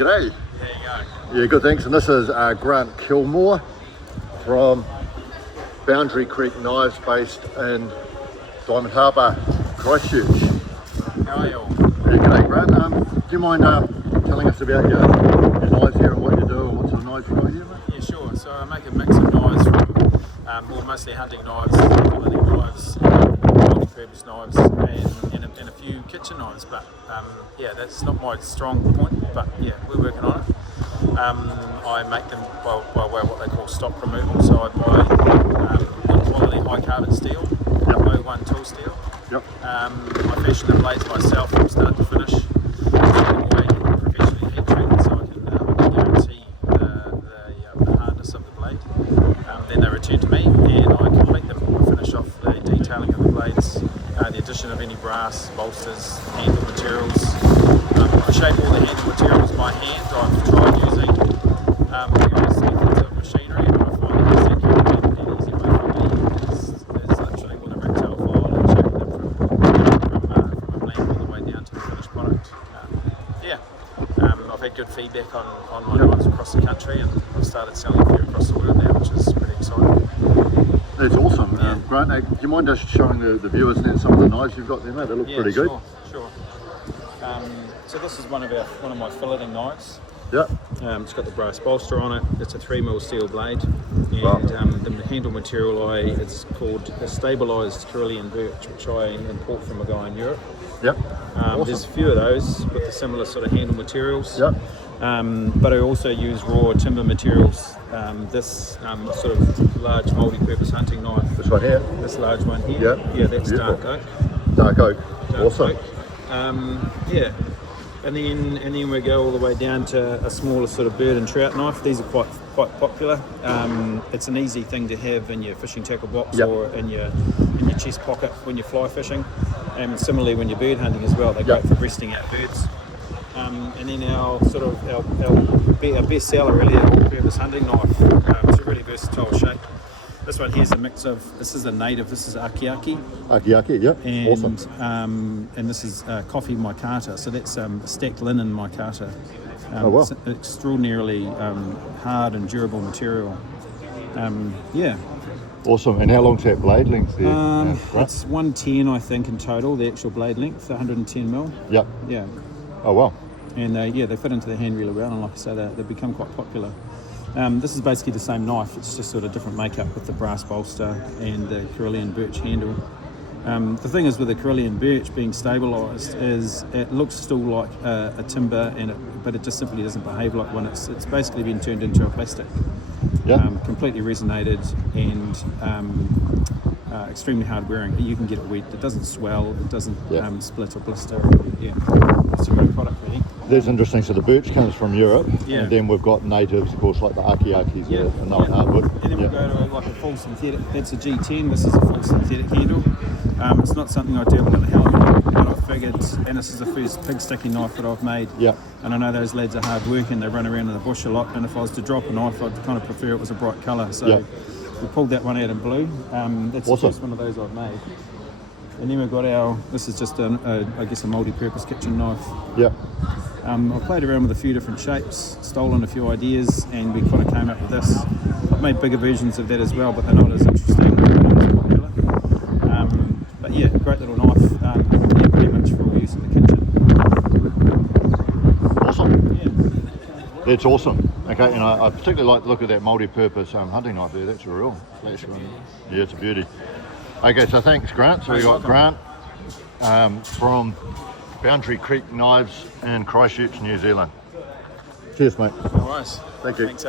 G'day. There you go. Yeah, good, thanks. And this is Grant Kilmore from Boundary Creek Knives, based in Diamond Harbour, Christchurch. How are you all? Yeah, g'day, Grant. Do you mind telling us about your knives here and what you do and what sort of knives you got here, mate? Yeah, sure. So I make a mix of knives from mostly hunting knives, filleting knives, multi-purpose knives, and a few kitchen knives. But yeah, that's not my strong point. But yeah, we're working on it. I make them by what they call stock removal. So I buy good quality high carbon steel, O1 tool steel. Yep. I fashion the blades myself from start to finish. Professionally heat treated, so I can guarantee the hardness of the blade. Then they return to me and I complete them. I finish off the detailing of the blades, the addition of any brass, bolsters, handle materials. I shape all the handle materials by hand. I've tried using various methods of machinery, and I find that the easy way for me is literally with a red tail file and shaping them from a blank all the way down to the finished product. I've had good feedback on my knives across the country, and I've started selling a few across the world now, which is pretty exciting. That's awesome. Grant, do you mind just showing the viewers then some of the knives you've got there, mate? They look pretty good. Sure. So this is one of my filleting knives. Yep. It's got the brass bolster on it. It's a 3mm steel blade, and the handle material it's called a stabilised Carillion birch, which I import from a guy in Europe. Yep. Awesome. There's a few of those with the similar sort of handle materials. Yep. But I also use raw timber materials. This sort of large multi-purpose hunting knife. This one here. This large one here. Yep. Yeah, that's Beautiful. dark oak. Dark oak. Dark Awesome. oak. Yeah. And then we go all the way down to a smaller sort of bird and trout knife. These are quite popular. It's an easy thing to have in your fishing tackle box or in your chest pocket when you're fly fishing. And similarly when you're bird hunting as well, they're great for breasting out birds. And then our best seller really, our all-purpose hunting knife. It's a really versatile shape. This one here's a mix of, this is a native, this is Akiaki. Akiaki, yep. And, awesome. And this is coffee micarta, so that's stacked linen micarta. It's an extraordinarily hard and durable material. Yeah. Awesome. And how long's that blade length there? It's 110, I think, in total, the actual blade length, 110mm. Yep. Yeah. Oh, wow. And they fit into the hand really well, and like I say, they've become quite popular. This is basically the same knife, it's just sort of different makeup with the brass bolster and the Carillion birch handle. The thing is with the Carillion birch being stabilised is it looks still like a timber, but it just simply doesn't behave like one. It's basically been turned into a plastic. Yeah. Completely resonated and extremely hard wearing. You can get it wet, it doesn't swell, it doesn't split or blister. Yeah, it's a great product really. That's interesting. So the birch comes from Europe, yeah. And then we've got natives, of course, like the Akiakis, another hardwood. And then we'll go to like a full synthetic. That's a G10. This is a full synthetic handle. It's not something I dabble in a hell of a lot, but I figured, and this is the first pig sticking knife that I've made. Yeah. And I know those lads are hard working. They run around in the bush a lot, and if I was to drop a knife, I'd kind of prefer it was a bright colour. So we pulled that one out in blue. That's awesome. The first one of those I've made. And then we've got this is just I guess a multi-purpose kitchen knife. Yeah. I played around with a few different shapes, stolen a few ideas, and we kind of came up with this. I've made bigger versions of that as well, but they're not as interesting, not as popular. But yeah, great little knife, pretty much for all use in the kitchen. Awesome. Yeah. It's awesome. Okay, and I particularly like the look of that multi-purpose hunting knife there. That's a real flash one. Yeah, it's a beauty. Okay, so thanks, Grant. So we got Grant from Boundary Creek Knives in Christchurch, New Zealand. Cheers, mate. No worries. Thank you. Thanks,